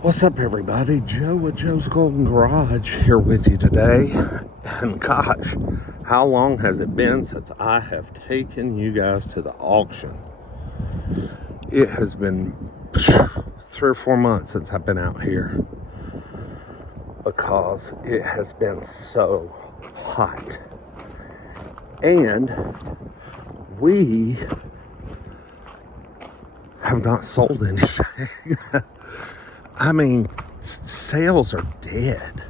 What's up, everybody? Joe with Joe's Golden Garage here with you today. And gosh, how long has it been since I have taken you guys to the auction? It has been 3 or 4 months since I've been out here because it has been so hot. And we have not sold anything. I mean, sales are dead.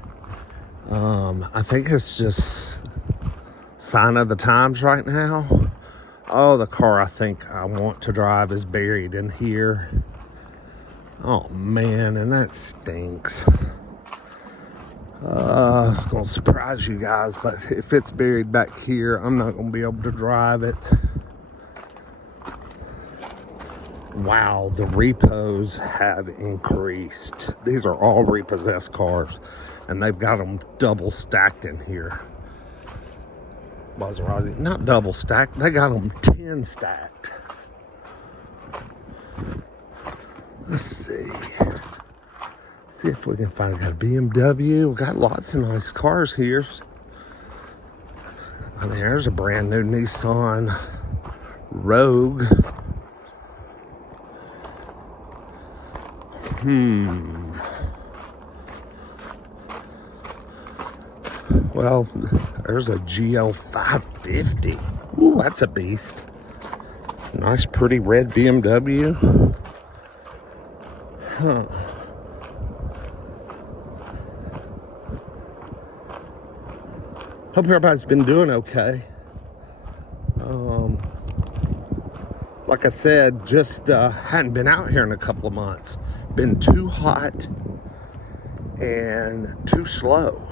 I think it's just sign of the times right now. Oh, the car I think I want to drive is buried in here. Oh man, and that stinks. It's gonna surprise you guys, but if it's buried back here, I'm not gonna be able to drive it. Wow, the repos have increased. These are all repossessed cars, and they've got them double stacked in here. Maserati, not double stacked, they got them 10 stacked. Let's see. See if we can find a BMW. We've got lots of nice cars here. I mean, there's a brand new Nissan Rogue. Well, there's a GL550. Ooh, that's a beast. Nice, pretty red BMW. Huh. Hope everybody's been doing okay. Like I said, just hadn't been out here in a couple of months. Been too hot and too slow.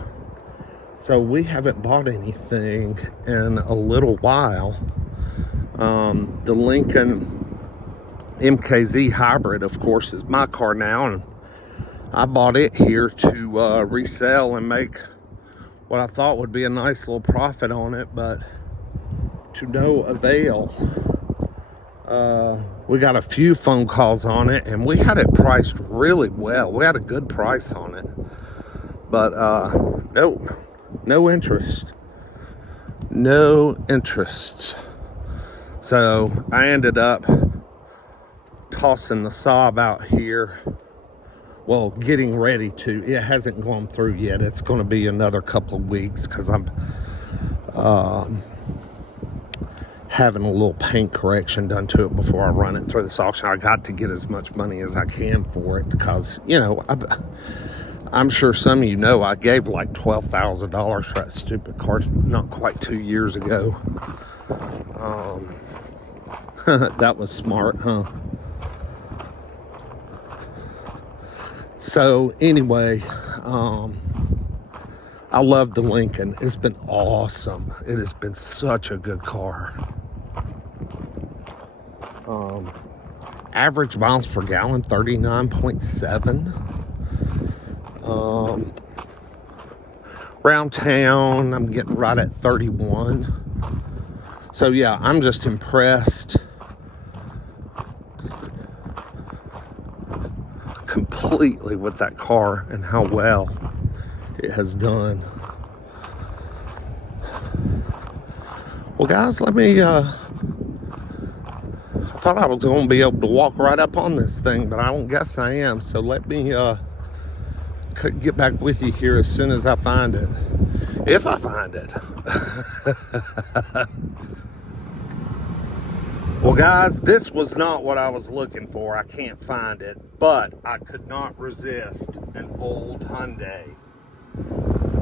So we haven't bought anything in a little while. The Lincoln MKZ Hybrid, of course, is my car now, and I bought it here to resell and make what I thought would be a nice little profit on it, but to no avail. We got a few phone calls on it, and we had it priced really well. We had a good price on it, but no interest. No interest. So I ended up tossing the Saab out here. Well, getting ready to. It hasn't gone through yet. It's going to be another couple of weeks because I'm having a little paint correction done to it before I run it through this auction. I got to get as much money as I can for it because, you know, I'm sure some of you know I gave like $12,000 for that stupid car not quite 2 years ago. That was smart, huh? So anyway, I love the Lincoln. It's been awesome. It has been such a good car. Average miles per gallon, 39.7. Around town, I'm getting right at 31. So yeah, I'm just impressed completely with that car and how well it has done. Well, guys, let me I thought I was going to be able to walk right up on this thing, but I don't guess I am. So let me get back with you here as soon as I find it. If I find it. Well, guys, this was not what I was looking for. I can't find it, but I could not resist an old Hyundai.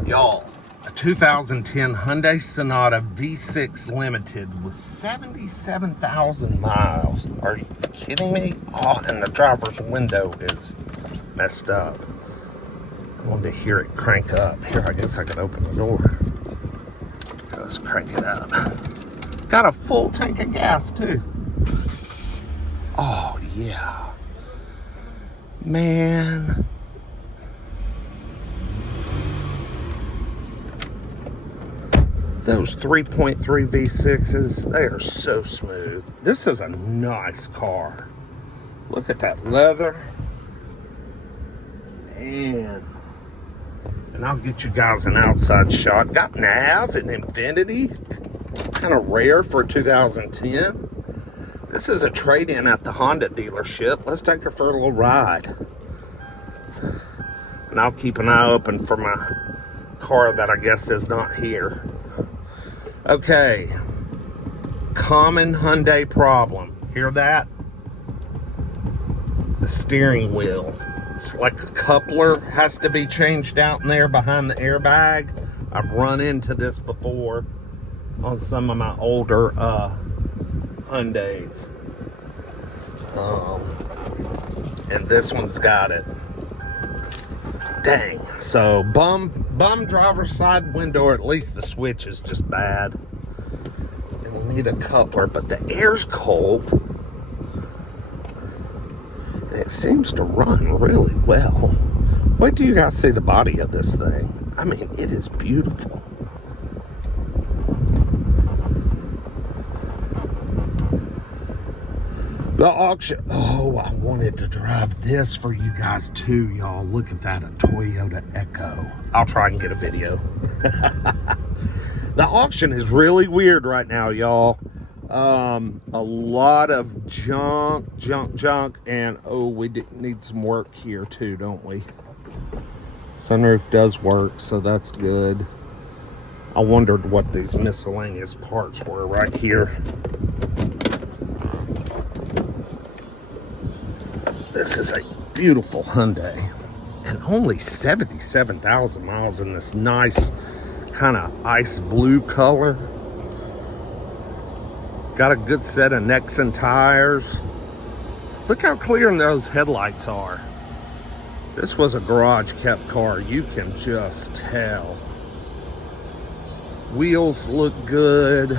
Y'all, a 2010 Hyundai Sonata V6 Limited with 77,000 miles. Are you kidding me? Oh, and the driver's window is messed up. I wanted to hear it crank up. Here, I guess I could open the door. Let's crank it up. Got a full tank of gas, too. Oh, yeah. Man. Those 3.3 V6s, they are so smooth. This is a nice car. Look at that leather. Man. And I'll get you guys an outside shot. Got nav and Infinity. Kind of rare for 2010. This is a trade-in at the Honda dealership. Let's take her for a little ride. And I'll keep an eye open for my car that I guess is not here. Okay. Common Hyundai problem. Hear that? The steering wheel. It's like a coupler has to be changed out in there behind the airbag. I've run into this before on some of my older Hyundais. And this one's got it. Dang. So bum driver's side window, or at least the switch is just bad. And we need a coupler, but the air's cold. And it seems to run really well. Wait till you guys see the body of this thing. I mean, it is beautiful. The auction. Oh, I wanted to drive this for you guys too, y'all. Look at that, a Toyota Echo. I'll try and get a video. The auction is really weird right now, y'all. A lot of junk, and oh, we need some work here too, don't we? Sunroof does work, so that's good. I wondered what these miscellaneous parts were right here. This is a beautiful Hyundai, and only 77,000 miles in this nice kind of ice blue color. Got a good set of Nexen tires. Look how clear those headlights are. This was a garage kept car, you can just tell. Wheels look good.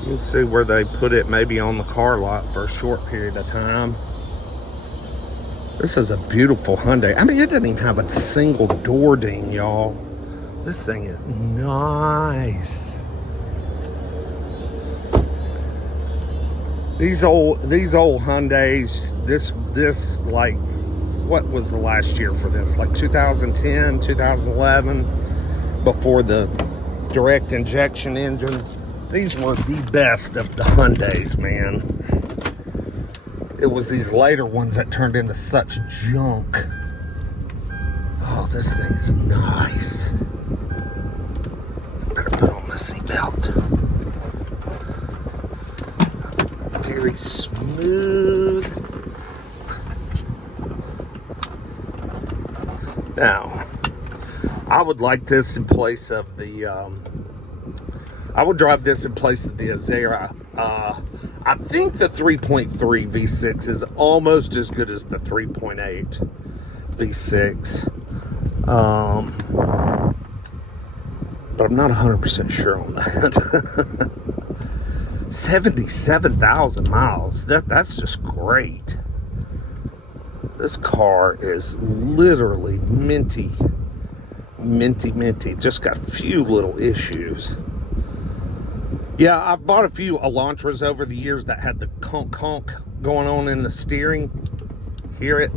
You can see where they put it, maybe on the car lot for a short period of time. This is a beautiful Hyundai. I mean, it doesn't even have a single door ding, y'all. This thing is nice. These old Hyundais, this like, what was the last year for this? Like 2010, 2011, before the direct injection engines. These were the best of the Hyundais, man. It was these later ones that turned into such junk. Oh, this thing is nice. Better put on the seatbelt. Very smooth. Now, I would like this in place of the, I would drive this in place of the Azera. I think the 3.3 V6 is almost as good as the 3.8 V6. But I'm not 100% sure on that. 77,000 miles. That's just great. This car is literally minty. Just got a few little issues. Yeah, I've bought a few Elantras over the years that had the conk going on in the steering. Hear it?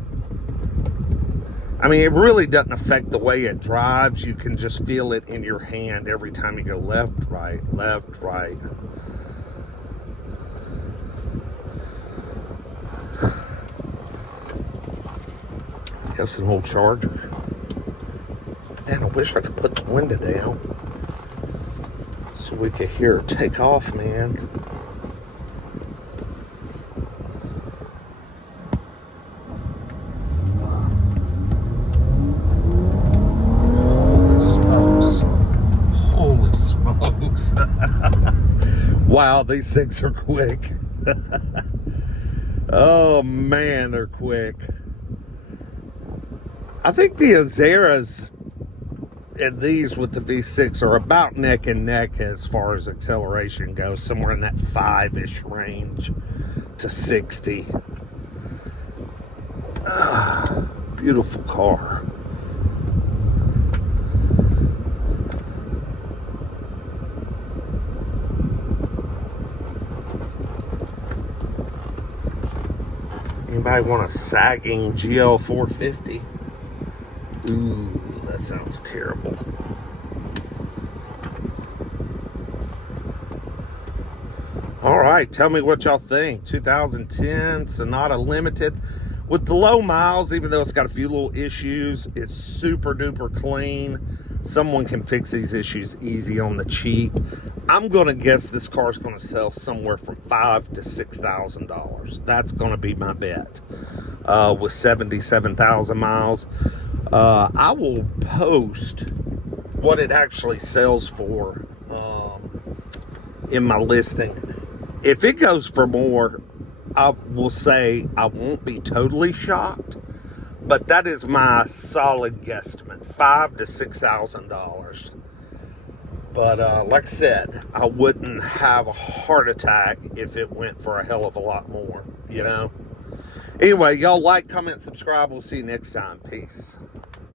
I mean, it really doesn't affect the way it drives. You can just feel it in your hand every time you go left, right, left, right. That's an old Charger. Man, I wish I could put the window down so we could hear it take off, man. Holy smokes. Wow, these things are quick. Oh man, they're quick. I think the Azeras and these with the V6 are about neck and neck as far as acceleration goes, somewhere in that 5-ish range to 60. Beautiful car. Anybody want a sagging GL 450? Ooh, that sounds terrible. All right, tell me what y'all think. 2010 Sonata Limited with the low miles, even though it's got a few little issues, it's super duper clean. Someone can fix these issues easy on the cheap. I'm gonna guess this car's gonna sell somewhere from $5,000 to $6,000. That's gonna be my bet. With 77,000 miles. I will post what it actually sells for in my listing. If it goes for more, I will say I won't be totally shocked, but that is my solid guesstimate, $5,000 to $6,000. But like I said, I wouldn't have a heart attack if it went for a hell of a lot more, you know. Anyway, y'all like, comment, subscribe. We'll see you next time. Peace.